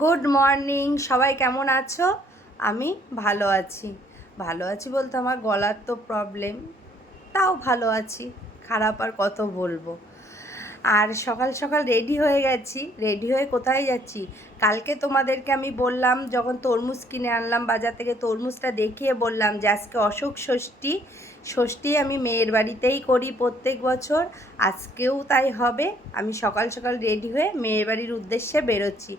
Good morning সবাই কেমন আছো? আমি ভালো আছি। ভালো আছি বলতে আমার গলার তো প্রবলেম তাও ভালো আছি। খারাপ আর কত বলব? আর সকাল সকাল রেডি হয়ে গেছি। রেডি হয়ে কোথায় যাচ্ছি? কালকে তোমাদেরকে আমি বললাম, যখন তরমুজ কিনে আনলাম, বাজার থেকে তরমুজটা দেখিয়ে বললাম যে আজকে অশোক ষষ্ঠী। ষষ্ঠী আমি মেয়ের বাড়িতেই করি প্রত্যেক বছর, আজকেও তাই হবে। আমি সকাল সকাল রেডি হয়ে মেয়ের বাড়ির উদ্দেশ্যে বেরোচ্ছি।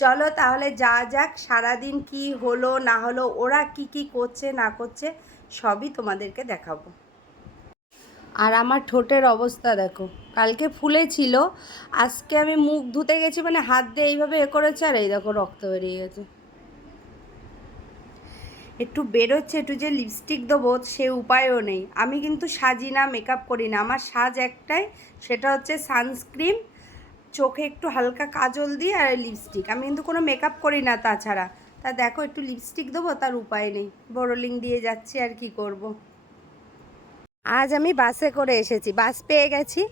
চলো তাহলে যা যাক, সারাদিন কি হলো, না হলো, ওরা কি কি করছে, না করছে, সবই তোমাদেরকে দেখাবো। আর আমার ঠোঁটের অবস্থা দেখো, কালকে ফুলে ছিল, আজকে আমি মুখ ধুতে গেছি মানে হাত দিয়ে এইভাবে এ করেছে আর এই দেখো রক্ত বেরিয়ে গেছে। একটু বেরোচ্ছে, একটু যে লিপস্টিক দেবো, সে উপায়ও নেই। আমি কিন্তু সাজি না মেকআপ করি না। আমার সাজ একটাই, সেটা হচ্ছে সানস্ক্রিন চোখে একটু হালকা কাজল দিই আর লিপস্টিক আমি কিন্তু কোনো মেকআপ করি না তাছাড়া। তা দেখো, একটু লিপস্টিক দেবো, তার উপায় নেই। বোরোলিং দিয়ে যাচ্ছি, আর কি করব। আজ আমি বাসে করে এসেছি। বাস পেয়ে গেছি।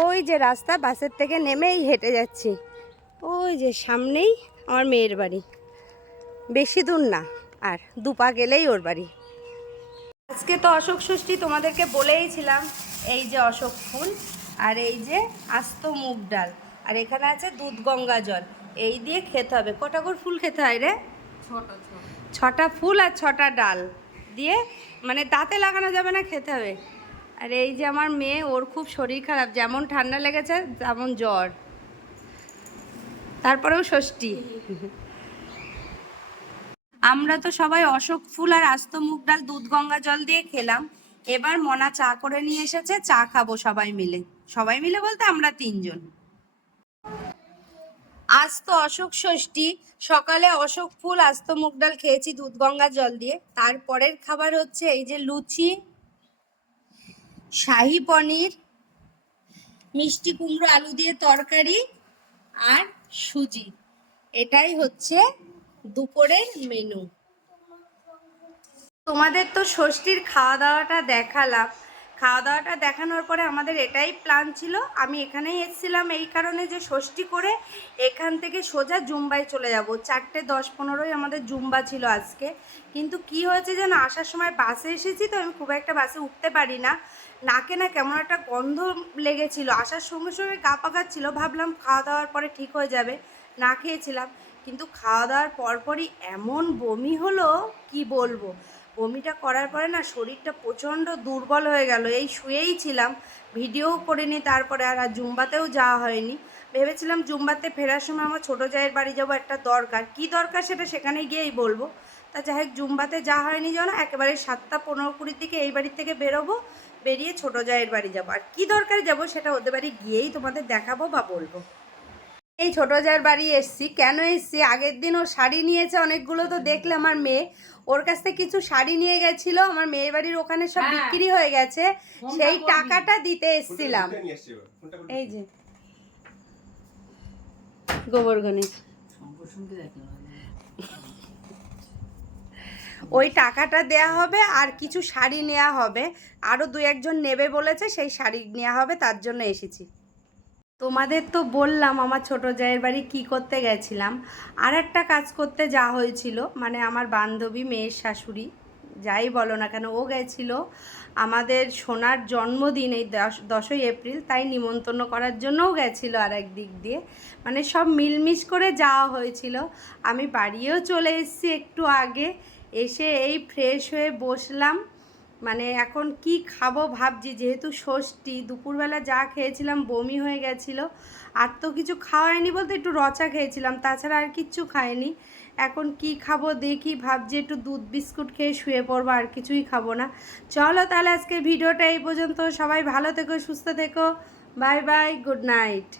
ওই যে রাস্তা, বাসের থেকে নেমেই হেঁটে যাচ্ছি। ওই যে সামনেই আমার মেয়ের বাড়ি। বেশি দূর না। আর দুপা গেলেই ওর বাড়ি। আজকে তো অশোক ষষ্ঠী তোমাদেরকে বলেইছিলাম এই যে অশোক ফুল আর এই যে আস্ত মুগ ডাল। আর এখানে আছে দুধ গঙ্গা জল এই দিয়ে খেতে হবে। কটা করে ফুল খেতে হয় রে? ছটা ফুল আর ছটা ডাল দিয়ে মানে দাঁতে লাগানো যাবে না খেতে হবে। আর এই যে আমার মেয়ে ওর খুব শরীর খারাপ যেমন ঠান্ডা লেগেছে তেমন জ্বর। তারপরেও ষষ্ঠী। আমরা তো সবাই অশোক ফুল আর আস্ত মুগ ডাল, দুধ, গঙ্গা জল দিয়ে খেলাম। এবার মনা চা করে নিয়ে এসেছে, চা খাব সবাই মিলে। সবাই মিলে বলতে আমরা তিনজন। আজ তো অশোক ষষ্ঠী, সকালে অশোক ফুল, আস্ত মুগ ডাল খেয়েছি, দুধ, গঙ্গা জল দিয়ে। তারপরের খাবার হচ্ছে এই যে লুচি, শাহি পনির, মিষ্টি কুমড়ো আলু দিয়ে তরকারি আর সুজি। এটাই হচ্ছে দুপুরের মেনু তোমাদের তো ষষ্ঠীর খাওয়া দাওয়াটা দেখালাম। খাওয়া দাওয়াটা দেখানোর পরে আমাদের এটাই প্ল্যান ছিল। আমি এখানেই এসেছিলাম এই কারণে যে ষষ্ঠী করে এখান থেকে সোজা জুম্বাই চলে যাব। চারটে দশ পনেরোই আমাদের জুম্বা ছিল আজকে। কিন্তু কি হয়েছে যেন আসার সময় বাসে এসেছি তো আমি খুব একটা বাসে উঠতে পারি না। নাকে না কেমন একটা গন্ধ লেগেছিল। আসার সঙ্গে সঙ্গে গা পাকাচ্ছিল। ভাবলাম খাওয়া দাওয়ার পরে ঠিক হয়ে যাবে। না খেয়েছিলাম। কিন্তু খাওয়া দাওয়ার পরপরই এমন বমি হলো, কি বলব? বমিটা করার পরে না শরীরটা প্রচণ্ড দুর্বল হয়ে গেল। এই শুয়েই ছিলাম, ভিডিও করিনি তারপরে আর আর জুম্বাতেও যাওয়া হয়নি। ভেবেছিলাম জুম্বাতে ফেরার সময় আমার ছোটো জায়ের বাড়ি যাব একটা দরকার। কি দরকার সেটা সেখানে গিয়েই বলব। তা যাই হোক, জুম্বাতে যাওয়া হয়নি যেন, একেবারে সাতটা পনেরো কুড়ির দিকে এই বাড়ির থেকে বেরোবো, বেরিয়ে ছোটো জায়ের বাড়ি যাব। আর কী দরকার যাব সেটা ওদের বাড়ি গিয়েই তোমাদের দেখাবো বা বলব। এই ছোটো জায়ের বাড়ি এসছি। কেন এসছি? আগের দিন ও শাড়ি নিয়েছে অনেকগুলো তো দেখলে আমার মেয়ে। ওর কাছ থেকে কিছু শাড়ি নিয়ে গেছিল আমার মেয়ের বাড়ির ওখানে সব হ্যাঁ। বিক্রি হয়ে গেছে। সেই টাকাটা দিতে এসছিলাম। এই যে। গোবর গণেশ। ওই টাকাটা দেয়া হবে আর কিছু শাড়ি নেওয়া হবে। আরও দু একজন নেবে বলেছে সেই শাড়ি নেওয়া হবে তার জন্য এসেছি। তোমাদের তো বললাম আমার ছোট জায়ের বাড়ি কি করতে গেছিলাম। আর একটা কাজ করতে যা হয়েছিল মানে আমার বান্ধবী, মেয়ের শাশুড়ি, যাই বলো না কেন, ও গেছিল আমাদের সোনার জন্মদিন এই দশ, দশই এপ্রিল, তাই নিমন্ত্রণ করার জন্যও গেছিল আর এক দিক দিয়ে। মানে সব মিলমিশ করে যাওয়া হয়েছিল, আমি বাড়িও চলে এসেছি একটু আগে, এসে এই ফ্রেশ হয়ে বসলাম। মানে এখন কি খাব ভাবছি, যেহেতু ষষ্ঠী, দুপুরবেলা যা খেয়েছিলাম বমি হয়ে গেছিল, আর তো কিছু খাওয়াইনি বলতে একটু রচা খেয়েছিলাম, তাছাড়া আর কিচ্ছু খাইনি। এখন কি খাব দেখি, ভাবছি একটু দুধ বিস্কুট খেয়ে শুয়ে পড়ব, আর কিছুই খাব না। চলো তাহলে আজকে ভিডিওটা এই পর্যন্ত, সবাই ভালো থেকো, সুস্থ থেকো, বাই বাই, গুড নাইট।